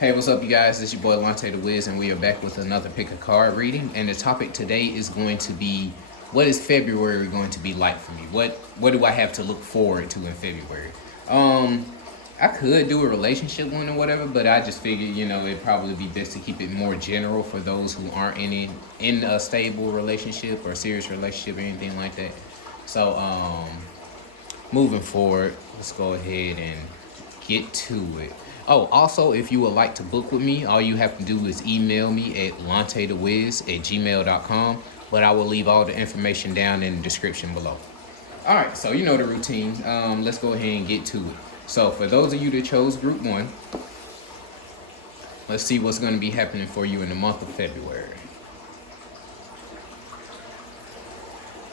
Hey, what's up, you guys? This is your boy Lantethewiz, and we are back with another pick a card reading. And the topic today is going to be, what is February going to be like for me? What do I have to look forward to in February? Um, I could do a relationship one or whatever, but I just figured, it'd probably be best to keep it more general for those who aren't in a stable relationship or serious relationship or anything like that. So, moving forward, let's go ahead and get to it. Oh, also, if you would like to book with me, all you have to do is email me at lantethewiz@gmail.com. But I will leave all the information down in the description below. All right, so you know the routine. Let's go ahead and get to it. So for those of you that chose group one, let's see what's going to be happening for you in the month of February.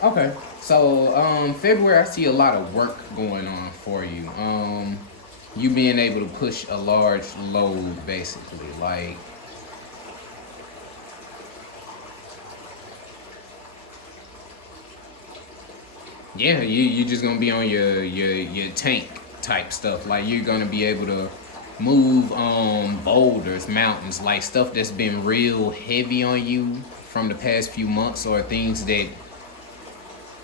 Okay, so February, I see a lot of work going on for you. You being able to push a large load, basically. Like, yeah, you just gonna be on your tank type stuff. Like, you're gonna be able to move boulders, mountains, like stuff that's been real heavy on you from the past few months, or things that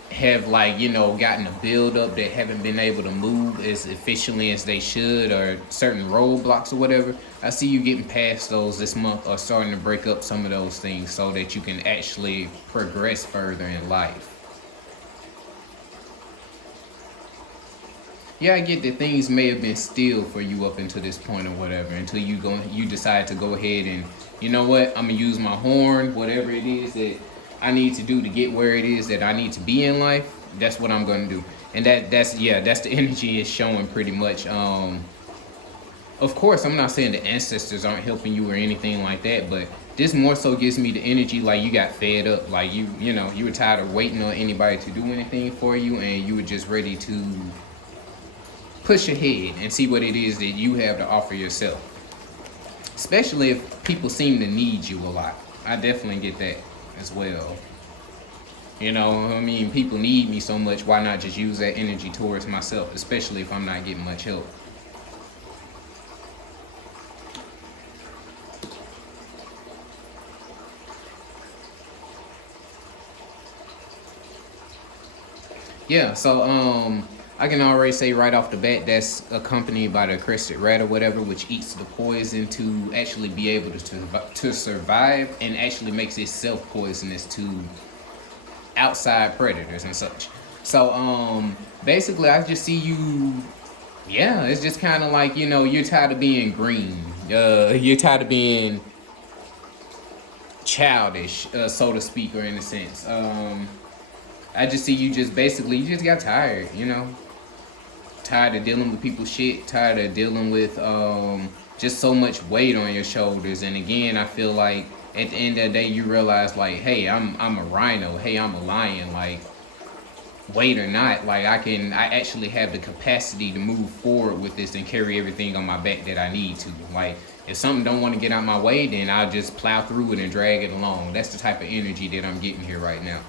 have, like, gotten a build up that haven't been able to move as efficiently as they should, or certain roadblocks or whatever. I see you getting past those this month, or starting to break up some of those things so that you can actually progress further in life. Yeah, I get that things may have been still for you up until this point or whatever, until you decide to go ahead and, you know what, I'm gonna use my horn, whatever it is that I need to do to get where it is that I need to be in life. That's what I'm gonna do. And that's the energy it's showing pretty much. Of course, I'm not saying the ancestors aren't helping you or anything like that, but this more so gives me the energy like you got fed up, like you were tired of waiting on anybody to do anything for you, and you were just ready to push ahead and see what it is that you have to offer yourself. Especially if people seem to need you a lot. I definitely get that as well. I mean, people need me so much, why not just use that energy towards myself, especially if I'm not getting much help. Yeah, so I can already say right off the bat that's accompanied by the crested rat or whatever, which eats the poison to actually be able to survive, and actually makes itself poisonous to outside predators and such. So basically I just see you, yeah, it's just kind of like, you're tired of being green. You're tired of being childish, so to speak, or in a sense. I just see you just basically, you just got tired, tired of dealing with people's shit, tired of dealing with just so much weight on your shoulders. And again, I feel like at the end of the day, you realize, like, hey, I'm a rhino. Hey, I'm a lion. Like, weight or not, like, I actually have the capacity to move forward with this and carry everything on my back that I need to. Like, if something don't want to get out my way, then I'll just plow through it and drag it along. That's the type of energy that I'm getting here right now.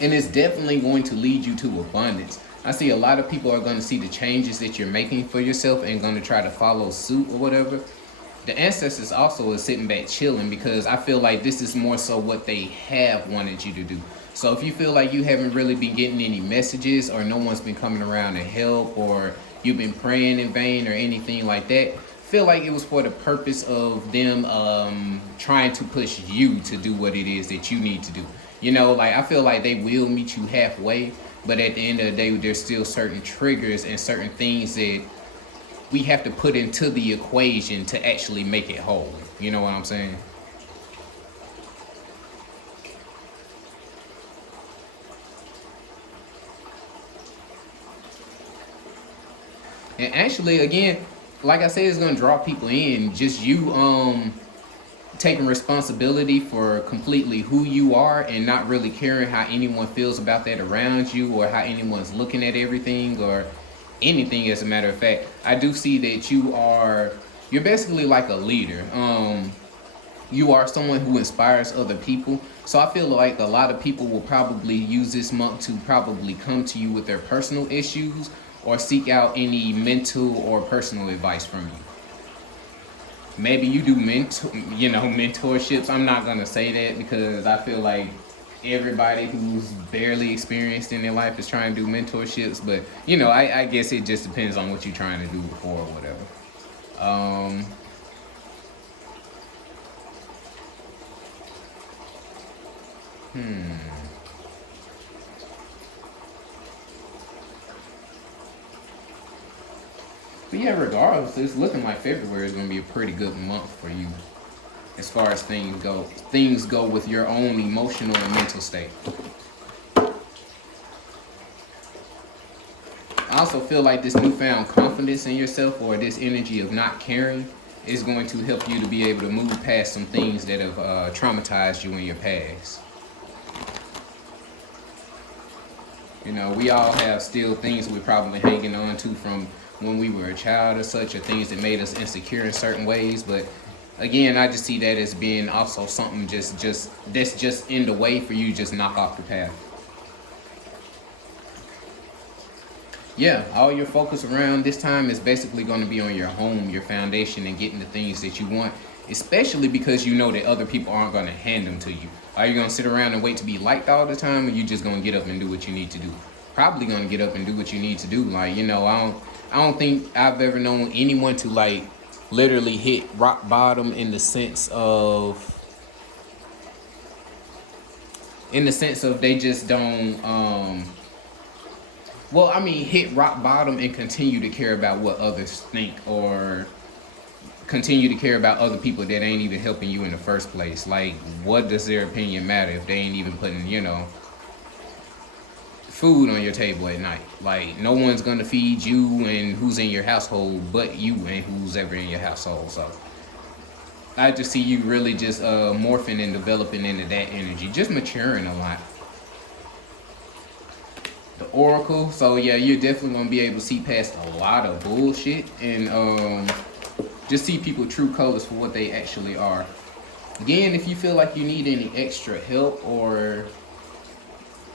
And it's definitely going to lead you to abundance. I see a lot of people are going to see the changes that you're making for yourself and going to try to follow suit or whatever. The ancestors also is sitting back chilling, because I feel like this is more so what they have wanted you to do. So if you feel like you haven't really been getting any messages, or no one's been coming around to help, or you've been praying in vain or anything like that, feel like it was for the purpose of them trying to push you to do what it is that you need to do. Like, I feel like they will meet you halfway, but at the end of the day, there's still certain triggers and certain things that we have to put into the equation to actually make it whole. You know what I'm saying? And actually, again, like I said, it's gonna draw people in. Just you taking responsibility for completely who you are, and not really caring how anyone feels about that around you, or how anyone's looking at everything or anything. As a matter of fact, I do see that you're basically like a leader. You are someone who inspires other people. So I feel like a lot of people will probably use this month to probably come to you with their personal issues, or seek out any mental or personal advice from you. Maybe you do mentorships. I'm not gonna say that because I feel like everybody who's barely experienced in their life is trying to do mentorships. But I guess it just depends on what you're trying to do before or whatever. Um, hmm. But yeah, regardless, it's looking like February is gonna be a pretty good month for you as far as things go. Things go with your own emotional and mental state. I also feel like this newfound confidence in yourself or this energy of not caring is going to help you to be able to move past some things that have traumatized you in your past. We all have still things we're probably hanging on to from when we were a child or such, or things that made us insecure in certain ways. But again, I just see that as being also something just that's just in the way for you to just knock off the path. Yeah, all your focus around this time is basically going to be on your home, your foundation, and getting the things that you want, especially because you know that other people aren't going to hand them to you. Are you going to sit around and wait to be liked all the time, or you just going to get up and do what you need to do? Probably going to get up and do what you need to do. Like, I don't think I've ever known anyone to like literally hit rock bottom in the sense of they just don't well, I mean, hit rock bottom and continue to care about what others think, or continue to care about other people that ain't even helping you in the first place. Like, what does their opinion matter if they ain't even putting, food on your table at night? Like, no one's gonna feed you and who's in your household but you and who's ever in your household. So I just see you really just morphing and developing into that energy, just maturing a lot. The Oracle. So yeah, you're definitely gonna be able to see past a lot of bullshit and just see people true colors for what they actually are. Again, if you feel like you need any extra help, or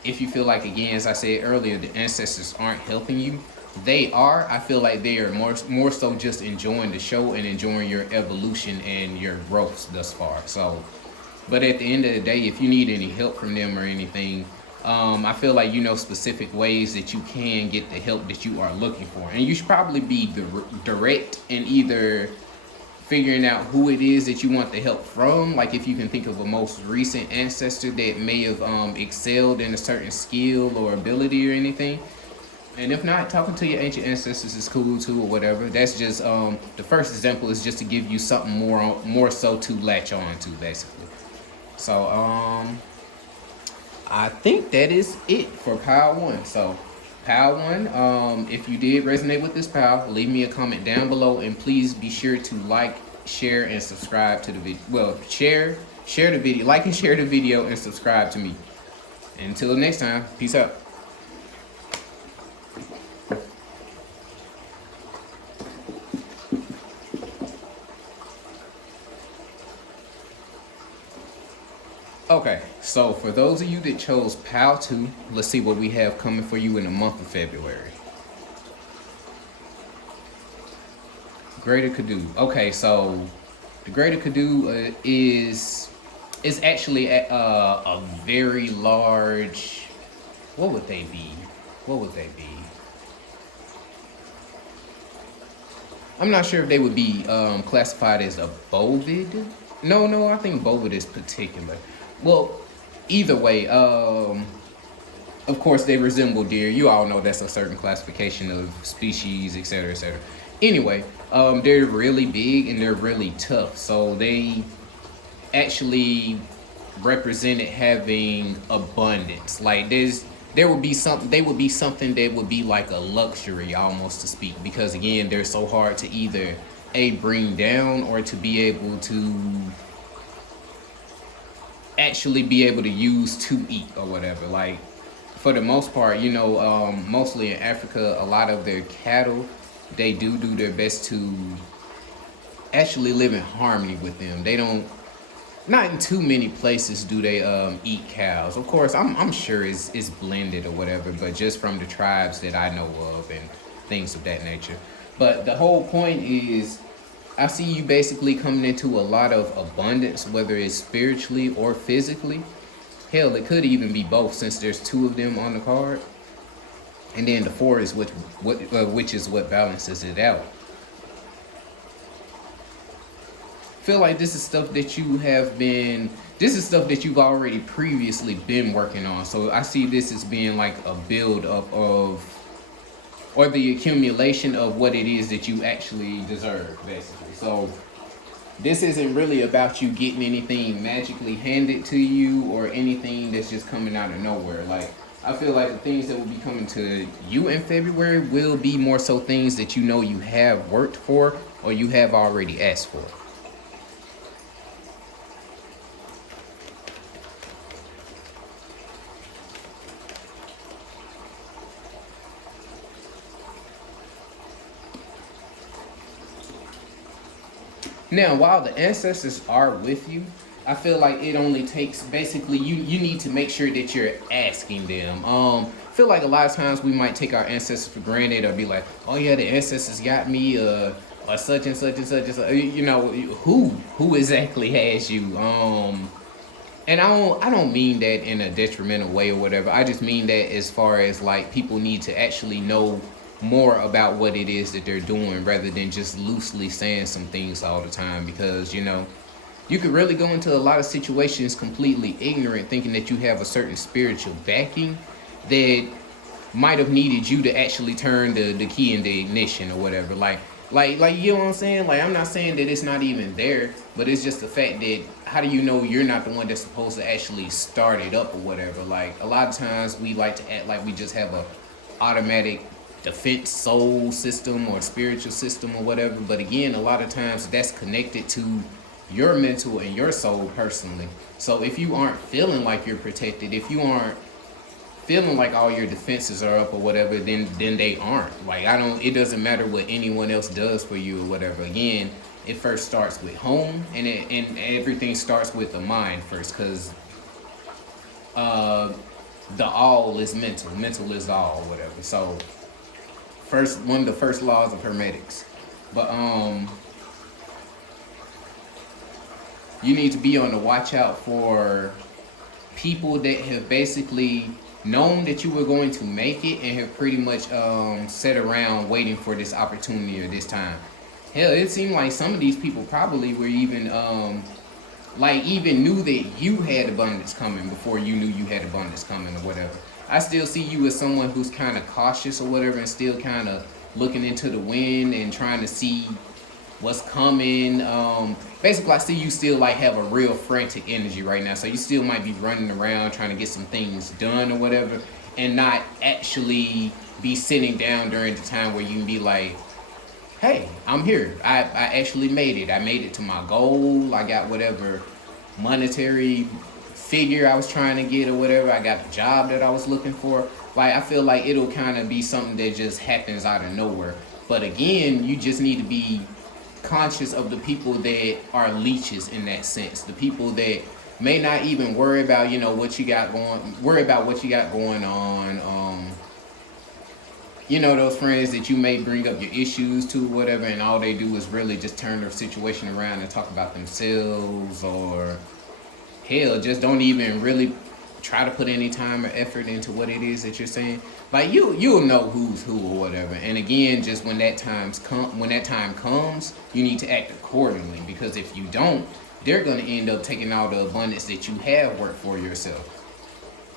if you feel like, again, as I said earlier, the ancestors aren't helping you, they are. I feel like they are more so just enjoying the show and enjoying your evolution and your growth thus far. So, but at the end of the day, if you need any help from them or anything, I feel like you know specific ways that you can get the help that you are looking for. And you should probably be direct in either figuring out who it is that you want the help from. Like, if you can think of a most recent ancestor that may have excelled in a certain skill or ability or anything. And if not, talking to your ancient ancestors is cool too, or whatever. That's just the first example is just to give you something more so to latch on to, basically. So I think that is it for pile one. So pile one, if you did resonate with this pile, leave me a comment down below, and please be sure to like, share, and subscribe to the video. Well, share the video, like and share the video, and subscribe to me. Until next time, peace out. Okay, so for those of you that chose pile 2, let's see what we have coming for you in the month of February. Greater Cadu. Okay, so the Greater Cadu is actually a very large. What would they be? What would they be? I'm not sure if they would be classified as a bovid. No, I think bovid is particular. Well, either way, of course they resemble deer. You all know that's a certain classification of species, etc., etc. Anyway, they're really big and they're really tough. So they actually represented having abundance. Like there would be something. They would be something that would be like a luxury, almost to speak, because again, they're so hard to either bring down or to be able to actually be able to use to eat or whatever. Like, for the most part, mostly in Africa, a lot of their cattle, they do their best to actually live in harmony with them. They don't, not in too many places do they eat cows. Of course, I'm sure it's blended or whatever, but just from the tribes that I know of and things of that nature. But the whole point is, I see you basically coming into a lot of abundance, whether it's spiritually or physically. Hell, it could even be both, since there's two of them on the card, and then the four is which is what balances it out. Feel like this is stuff that you have been. This is stuff that you've already previously been working on. So I see this as being like a build up of, or the accumulation of what it is that you actually deserve, basically. So this isn't really about you getting anything magically handed to you or anything that's just coming out of nowhere. Like, I feel like the things that will be coming to you in February will be more so things that you know you have worked for or you have already asked for. Now, while the ancestors are with you, I feel like it only takes, basically, you need to make sure that you're asking them. I feel like a lot of times we might take our ancestors for granted or be like, oh yeah, the ancestors got me, or such and such and such and such. You know, who exactly has you? And I don't mean that in a detrimental way or whatever. I just mean that as far as like people need to actually know more about what it is that they're doing rather than just loosely saying some things all the time, because you could really go into a lot of situations completely ignorant, thinking that you have a certain spiritual backing that might have needed you to actually turn the key in the ignition or whatever. Like, you know what I'm saying? Like, I'm not saying that it's not even there, but it's just the fact that how do you know you're not the one that's supposed to actually start it up or whatever? Like, a lot of times we like to act like we just have a automatic defense soul system or spiritual system or whatever, but again, a lot of times that's connected to your mental and your soul personally. So if you aren't feeling like you're protected, if you aren't feeling like all your defenses are up or whatever, then they aren't. Like, it doesn't matter what anyone else does for you or whatever. Again, it first starts with home, and everything starts with the mind first, because the all is mental is all or whatever. So one of the first laws of hermetics. But you need to be on the watch out for people that have basically known that you were going to make it and have pretty much sat around waiting for this opportunity or this time. Hell, it seemed like some of these people probably were even even knew that you had abundance coming before you knew you had abundance coming or whatever. I still see you as someone who's kind of cautious or whatever, and still kind of looking into the wind and trying to see what's coming. Basically, I see you still like have a real frantic energy right now. So you still might be running around trying to get some things done or whatever, and not actually be sitting down during the time where you can be like, hey, I'm here. I actually made it. I made it to my goal. I got whatever monetary figure I was trying to get or whatever. I got the job that I was looking for. Like, I feel like it'll kind of be something that just happens out of nowhere. But again, you just need to be conscious of the people that are leeches in that sense. The people that may not even worry about, what you got going on. Those friends that you may bring up your issues to, whatever, and all they do is really just turn their situation around and talk about themselves, or hell, just don't even really try to put any time or effort into what it is that you're saying. Like, you'll know who's who or whatever. And again, just when that time comes, you need to act accordingly, because if you don't, they're gonna end up taking all the abundance that you have worked for yourself.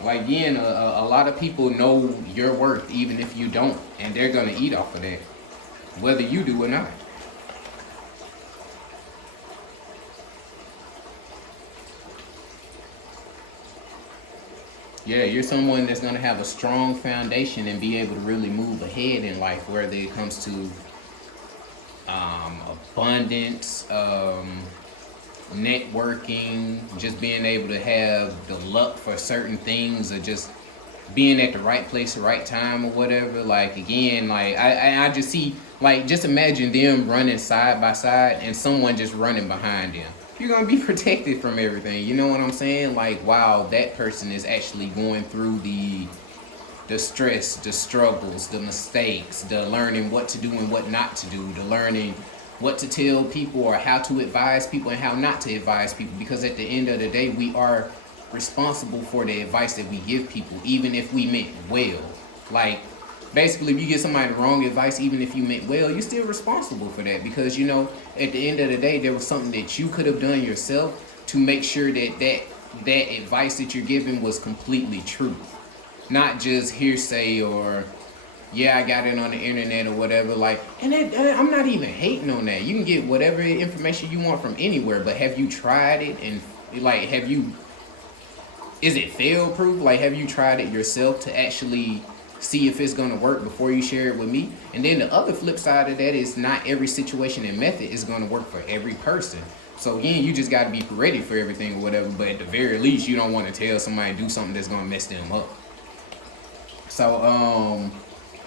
Like, again, a lot of people know your worth even if you don't, and they're gonna eat off of that, whether you do or not. Yeah, you're someone that's gonna have a strong foundation and be able to really move ahead in life, whether it comes to abundance, networking, just being able to have the luck for certain things, or just being at the right place at the right time or whatever. Like, again, like I just see, like, just imagine them running side by side and someone just running behind them. You're gonna be protected from everything. You know what I'm saying? Like, wow, that person is actually going through the stress, the struggles, the mistakes, the learning what to do and what not to do, the learning what to tell people or how to advise people and how not to advise people, because at the end of the day we are responsible for the advice that we give people, even if we meant well. Like, basically, if you give somebody the wrong advice, even if you meant well, you're still responsible for that, because at the end of the day there was something that you could have done yourself to make sure that advice that you're giving was completely true, not just hearsay or yeah, I got it on the internet or whatever. Like, and I'm not even hating on that. You can get whatever information you want from anywhere, but have you tried it? And like, is it fail proof? Like, have you tried it yourself to actually see if it's gonna work before you share it with me? And then the other flip side of that is not every situation and method is gonna work for every person. So again, you just gotta be ready for everything or whatever. But at the very least, you don't want to tell somebody to do something that's gonna mess them up. So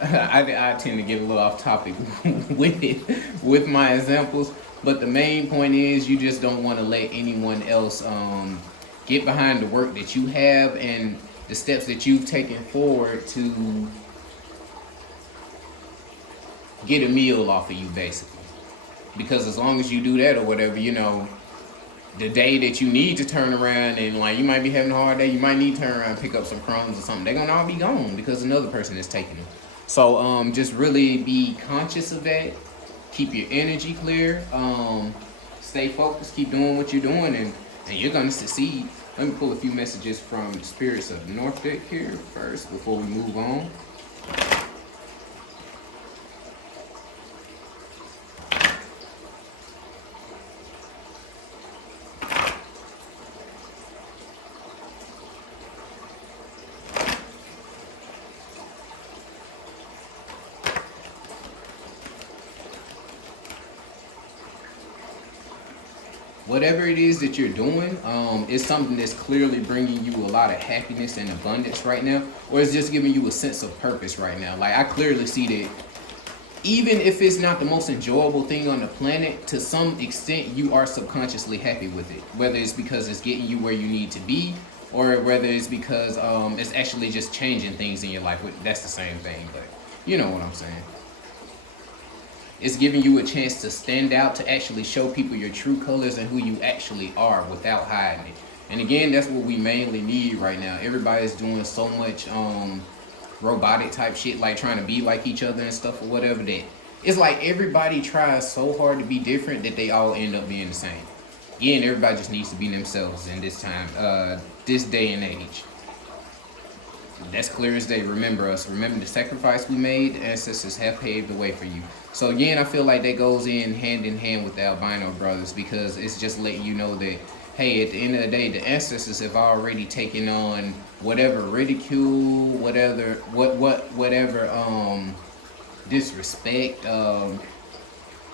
I tend to get a little off topic with my examples, but the main point is you just don't want to let anyone else get behind the work that you have and the steps that you've taken forward to get a meal off of you, basically. Because as long as you do that or whatever, the day that you need to turn around and like you might be having a hard day, you might need to turn around and pick up some crumbs or something, they're gonna all be gone because another person is taking them. So just really be conscious of that. Keep your energy clear. Stay focused. Keep doing what you're doing, and you're gonna succeed. Let me pull a few messages from Spirits of North Deck here first before we move on. Whatever it is that you're doing, is something that's clearly bringing you a lot of happiness and abundance right now, or it's just giving you a sense of purpose right now. Like, I clearly see that even if it's not the most enjoyable thing on the planet, to some extent you are subconsciously happy with it, whether it's because it's getting you where you need to be, or whether it's because it's actually just changing things in your life. That's the same thing, but you know what I'm saying. It's giving you a chance to stand out, to actually show people your true colors and who you actually are without hiding it. And again, that's what we mainly need right now. Everybody's doing so much robotic type shit, like trying to be like each other and stuff or whatever, that it's like everybody tries so hard to be different that they all end up being the same. Again, everybody just needs to be themselves in this time, this day and age. That's clear as day. Remember us. Remember the sacrifice we made. The ancestors have paved the way for you. So again, I feel like that goes in hand with the albino brothers, because it's just letting you know that, hey, at the end of the day, the ancestors have already taken on whatever ridicule, whatever disrespect,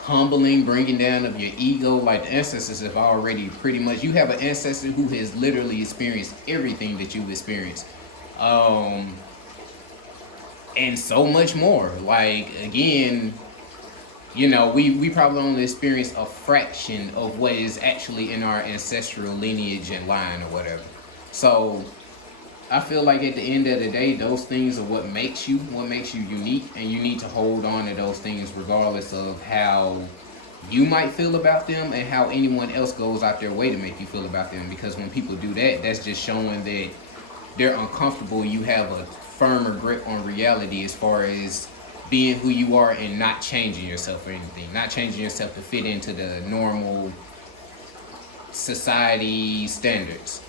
humbling, bringing down of your ego. Like, the ancestors have already pretty much, you have an ancestor who has literally experienced everything that you've experienced. And so much more. Like, again, we probably only experience a fraction of what is actually in our ancestral lineage and line or whatever. So I feel like at the end of the day, those things are what makes you unique, and you need to hold on to those things regardless of how you might feel about them and how anyone else goes out their way to make you feel about them. Because when people do that, that's just showing that they're uncomfortable. You have a firmer grip on reality as far as being who you are and not changing yourself or anything, not changing yourself to fit into the normal society standards.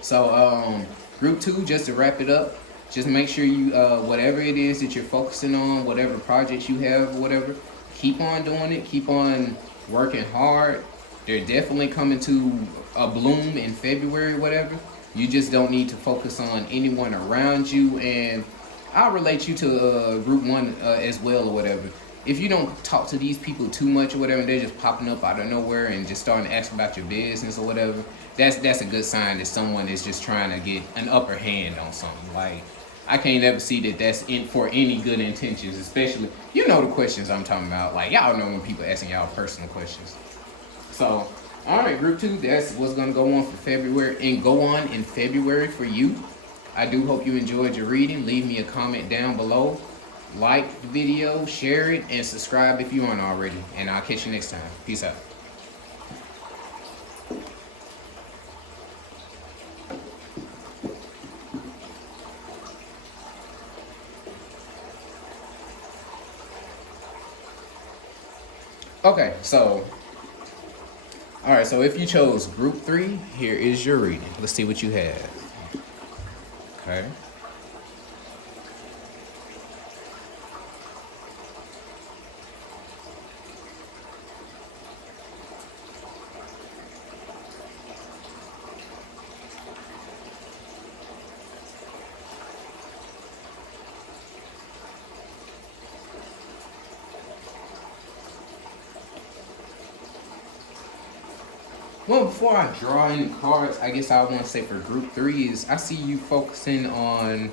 So group 2, just to wrap it up, just make sure you whatever it is that you're focusing on, whatever projects you have, whatever, keep on doing it, keep on working hard. They're definitely coming to a bloom in February, whatever. You just don't need to focus on anyone around you. And I'll relate you to group 1 as well or whatever. If you don't talk to these people too much or whatever, and they're just popping up out of nowhere and just starting to ask about your business or whatever, that's a good sign that someone is just trying to get an upper hand on something. Like, I can't ever see that that's in for any good intentions, especially, the questions I'm talking about. Like, y'all know when people asking y'all personal questions. So, all right, group 2, that's what's going to go on for February and go on in February for you. I do hope you enjoyed your reading. Leave me a comment down below. like the video, share it, and subscribe if you aren't already. And I'll catch you next time. Peace out. Okay, so, all right, so if you chose group 3, here is your reading. Let's see what you have. Okay. Well, before I draw any cards, I guess I want to say for group 3 is I see you focusing on,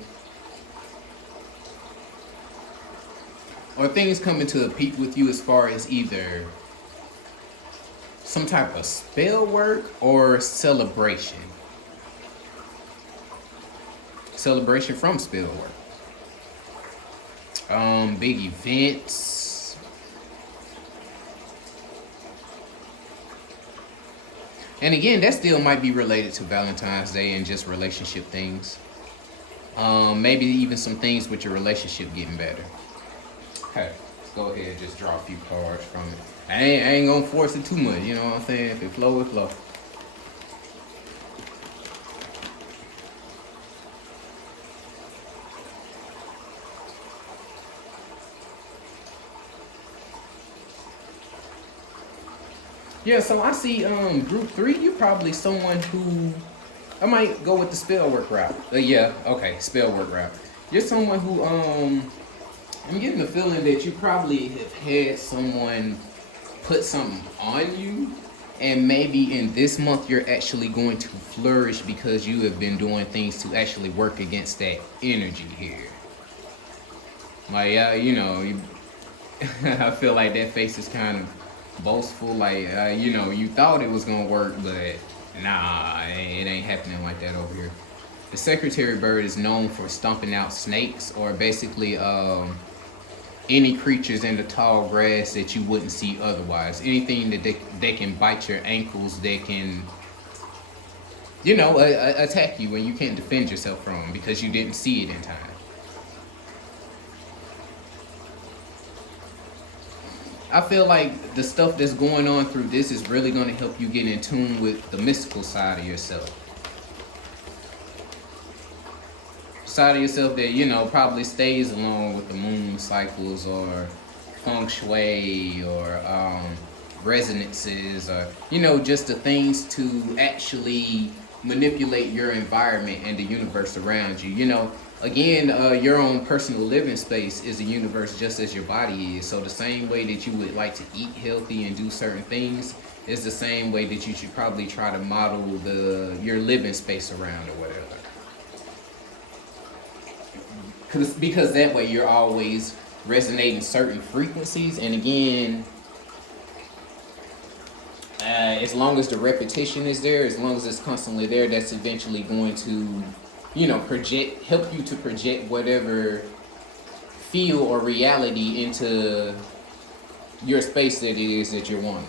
or things coming to a peak with you as far as either some type of spell work or celebration. Celebration from spell work. Big events. And again, that still might be related to Valentine's Day and just relationship things. Maybe even some things with your relationship getting better. Okay, let's go ahead and just draw a few cards from it. I ain't gonna force it too much, you know what I'm saying? If it flow, it flow. Yeah, so I see group 3, you probably someone who, I might go with the spell work route. Yeah, okay, spell work route. You're someone who I'm getting the feeling that you probably have had someone put something on you, and maybe in this month you're actually going to flourish because you have been doing things to actually work against that energy here. Like, you know, I feel like that face is kind of boastful, like, you know, you thought it was gonna work, but nah, it ain't happening like that over here. The secretary bird is known for stomping out snakes, or basically any creatures in the tall grass that you wouldn't see otherwise. Anything that they can bite your ankles, they can, you know, attack you when you can't defend yourself from them because you didn't see it in time. I feel like the stuff that's going on through this is really going to help you get in tune with the mystical side of yourself. Side of yourself that, you know, probably stays along with the moon cycles or feng shui or resonances, or, you know, just the things to actually manipulate your environment and the universe around you. You know, again, your own personal living space is a universe just as your body is. So the same way that you would like to eat healthy and do certain things is the same way that you should probably try to model your living space around or whatever. Because that way you're always resonating certain frequencies. And again, as long as the repetition is there, as long as it's constantly there, that's eventually going to, you know, help you to project whatever feel or reality into your space that it is that you're wanting.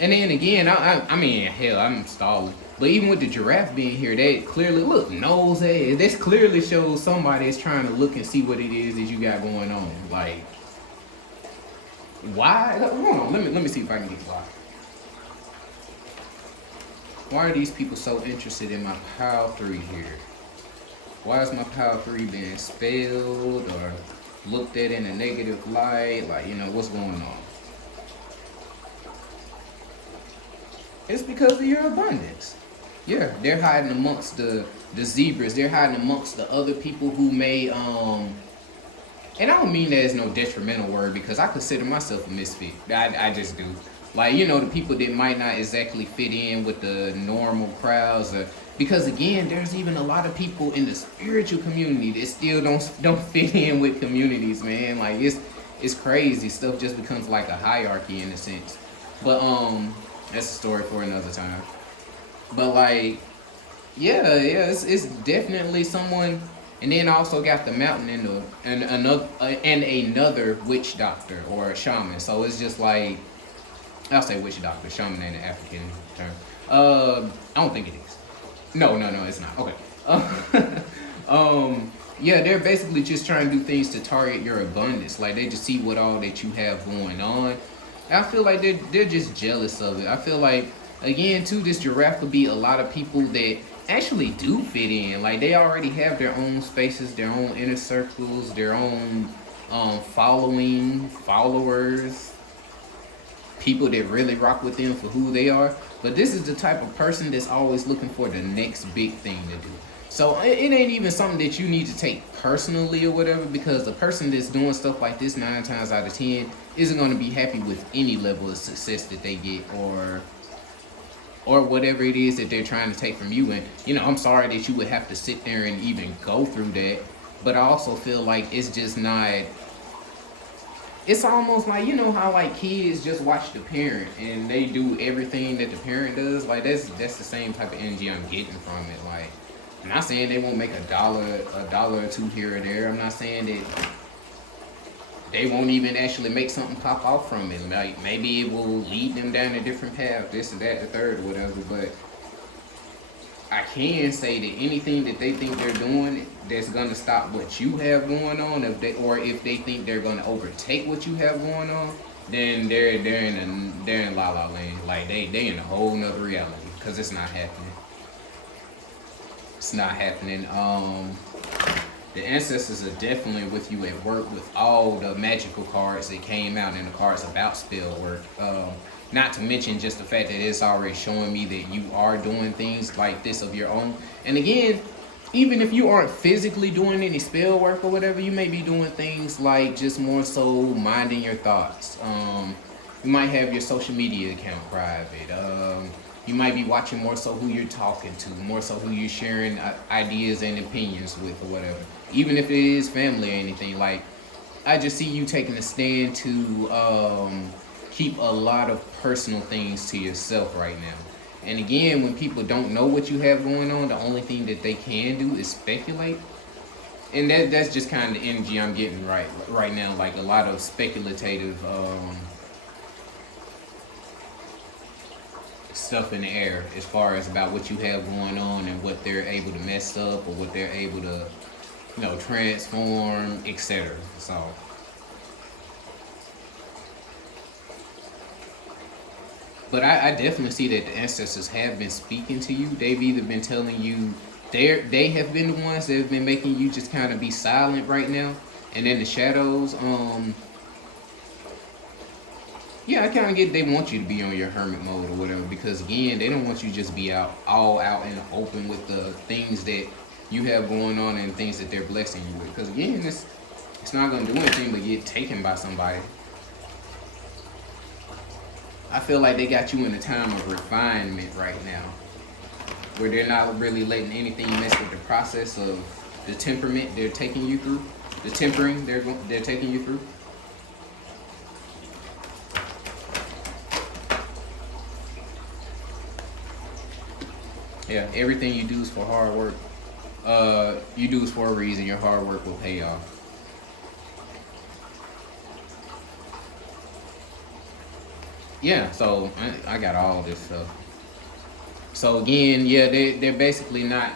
And then again, I mean, hell, I'm stalling. But even with the giraffe being here, they clearly, look, nose ass. This clearly shows somebody is trying to look and see what it is that you got going on. Like, why? Hold on, let me see if I can get why. Why are these people so interested in my pile 3 here? Why is my pile 3 being spelled or looked at in a negative light? Like, you know, what's going on? It's because of your abundance. Yeah, they're hiding amongst the zebras. They're hiding amongst the other people who may, and I don't mean that as no detrimental word, because I consider myself a misfit. I just do. Like, you know, the people that might not exactly fit in with the normal crowds, because again, there's even a lot of people in the spiritual community that still don't fit in with communities, man. Like, it's crazy. Stuff just becomes like a hierarchy in a sense. But that's a story for another time. But like, yeah, it's definitely someone. And then also got the mountain and another witch doctor or a shaman. So it's just like, I'll say witch doctor. Shaman ain't an African term. I don't think it is. No, it's not. Okay. Yeah, they're basically just trying to do things to target your abundance. Like they just see what all that you have going on. I feel like they're just jealous of it. I feel like again too, this giraffe could be a lot of people that actually do fit in. Like they already have their own spaces, their own inner circles, their own followers, people that really rock with them for who they are. But this is the type of person that's always looking for the next big thing to do. So it ain't even something that you need to take personally or whatever, because the person that's doing stuff like this 9 times out of 10 isn't going to be happy with any level of success that they get, or whatever it is that they're trying to take from you. And I'm sorry that you would have to sit there and even go through that, but I also feel like it's just not. It's almost like how like kids just watch the parent and they do everything that the parent does. Like that's the same type of energy I'm getting from it. Like I'm not saying they won't make a dollar or two here or there. I'm not saying that they won't even actually make something pop off from it. Like maybe it will lead them down a different path, this or that, the third, or whatever. But I can say that anything that they think they're doing that's gonna stop what you have going on, if they think they're gonna overtake what you have going on, then they're in la la land. Like they in a whole nother reality, because it's not happening. It's not happening. The ancestors are definitely with you at work with all the magical cards that came out and the cards about spell work. Not to mention just the fact that it's already showing me that you are doing things like this of your own. And again, even if you aren't physically doing any spell work or whatever, you may be doing things like just more so minding your thoughts. You might have your social media account private. You might be watching more so who you're talking to, more so who you're sharing ideas and opinions with or whatever. Even if it is family or anything. Like, I just see you taking a stand to keep a lot of personal things to yourself right now. And again, when people don't know what you have going on, the only thing that they can do is speculate. And that's just kind of the energy I'm getting right now. Like a lot of speculative stuff in the air as far as about what you have going on and what they're able to mess up or what they're able to transform, etc. So but I definitely see that the ancestors have been speaking to you. They've either been telling you they have been the ones that have been making you just kind of be silent right now, and in the shadows, yeah, I kind of get they want you to be on your hermit mode or whatever, because again, they don't want you to just be all out in the open with the things that you have going on and things that they're blessing you with. Because again, it's not gonna do anything but get taken by somebody. I feel like they got you in a time of refinement right now, where they're not really letting anything mess with the process of the temperament they're taking you through, the tempering they're taking you through. Yeah, everything you do is for hard work. You do is for a reason. Your hard work will pay off. Yeah, so I got all this stuff. So again, yeah, they're basically not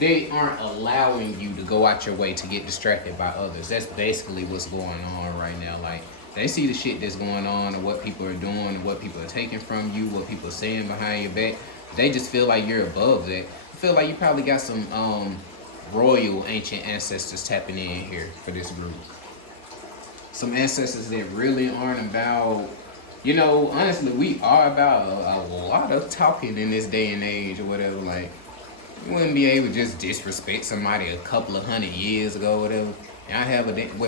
they aren't allowing you to go out your way to get distracted by others. That's basically what's going on right now. Like they see the shit that's going on and what people are doing and what people are taking from you, what people are saying behind your back. They just feel like you're above that. I feel like you probably got some royal ancient ancestors tapping in here for this group. Some ancestors that really aren't about, honestly, we are about a lot of talking in this day and age or whatever. Like, you wouldn't be able to just disrespect somebody a couple of 100 years ago or whatever. And I have okay.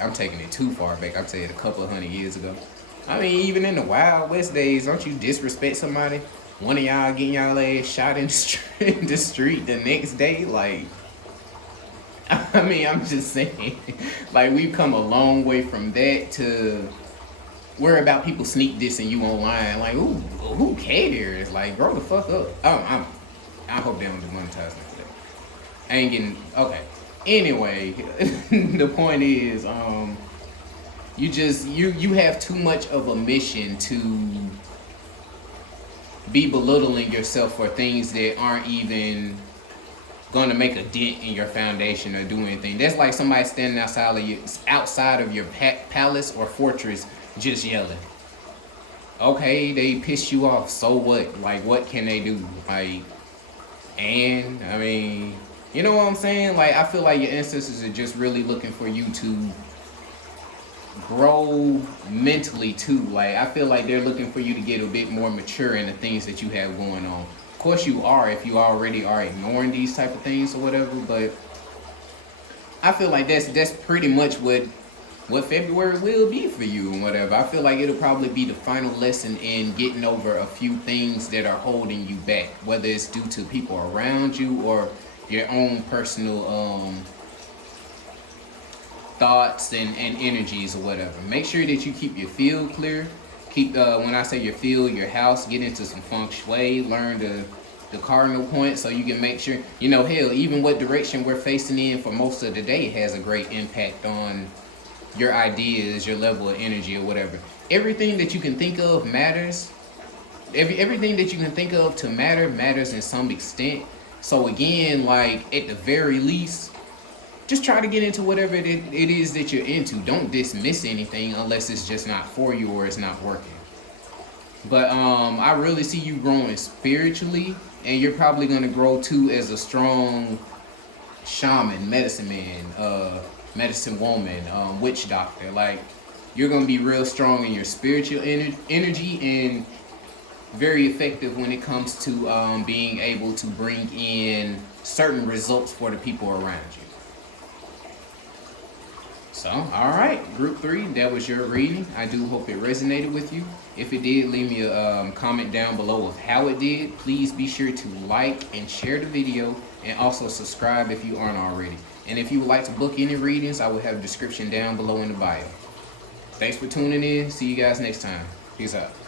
I'm taking it too far back. I'm saying a couple of 100 years ago. I mean, even in the Wild West days, don't you disrespect somebody? One of y'all getting y'all ass shot in the street the next day? Like, I mean, I'm just saying. Like, we've come a long way from that to worry about people sneak dissing you online. Like, ooh, who cares? Like, grow the fuck up. I hope they don't demonetize me for that. I ain't getting okay. Anyway, the point is, you have too much of a mission to be belittling yourself for things that aren't even gonna make a dent in your foundation or do anything. That's like somebody standing outside of your palace or fortress just yelling. Okay, they pissed you off. So what? Like, what can they do? Like, and I mean, you know what I'm saying? Like, I feel like your ancestors are just really looking for you to grow mentally too. Like, I feel like they're looking for you to get a bit more mature in the things that you have going on. Of course you are, if you already are ignoring these type of things or whatever, but I feel like that's pretty much what February will be for you and whatever. I feel like it'll probably be the final lesson in getting over a few things that are holding you back, whether it's due to people around you or your own personal thoughts and energies or whatever. Make sure that you keep your field clear. Keep when I say your field, your house, get into some feng shui, learn the cardinal point so you can make sure, you know, hell, even what direction we're facing in for most of the day has a great impact on your ideas, your level of energy or whatever. Everything that you can think of matters. Everything that you can think of to matters in some extent. So again, like, at the very least, just try to get into whatever it is that you're into. Don't dismiss anything unless it's just not for you or it's not working. But I really see you growing spiritually, and you're probably gonna grow too as a strong shaman, medicine man, medicine woman, witch doctor. Like, you're gonna be real strong in your spiritual energy and very effective when it comes to being able to bring in certain results for the people around you. So, alright, group 3, that was your reading. I do hope it resonated with you. If it did, leave me a comment down below of how it did. Please be sure to like and share the video, and also subscribe if you aren't already. And if you would like to book any readings, I will have a description down below in the bio. Thanks for tuning in. See you guys next time. Peace out.